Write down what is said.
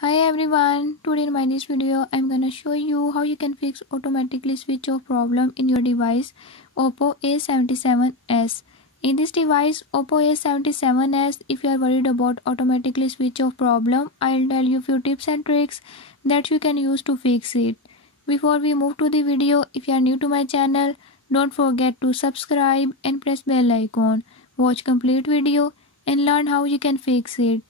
Hi everyone, today in this video I'm gonna show you how you can fix automatically switch off problem in your device Oppo A77s. In this device Oppo A77s, if you are worried about automatically switch off problem, I'll tell you few tips and tricks that you can use to fix it. Before we move to the video, if you are new to my channel, don't forget to subscribe and press bell icon. Watch complete video and learn how you can fix it.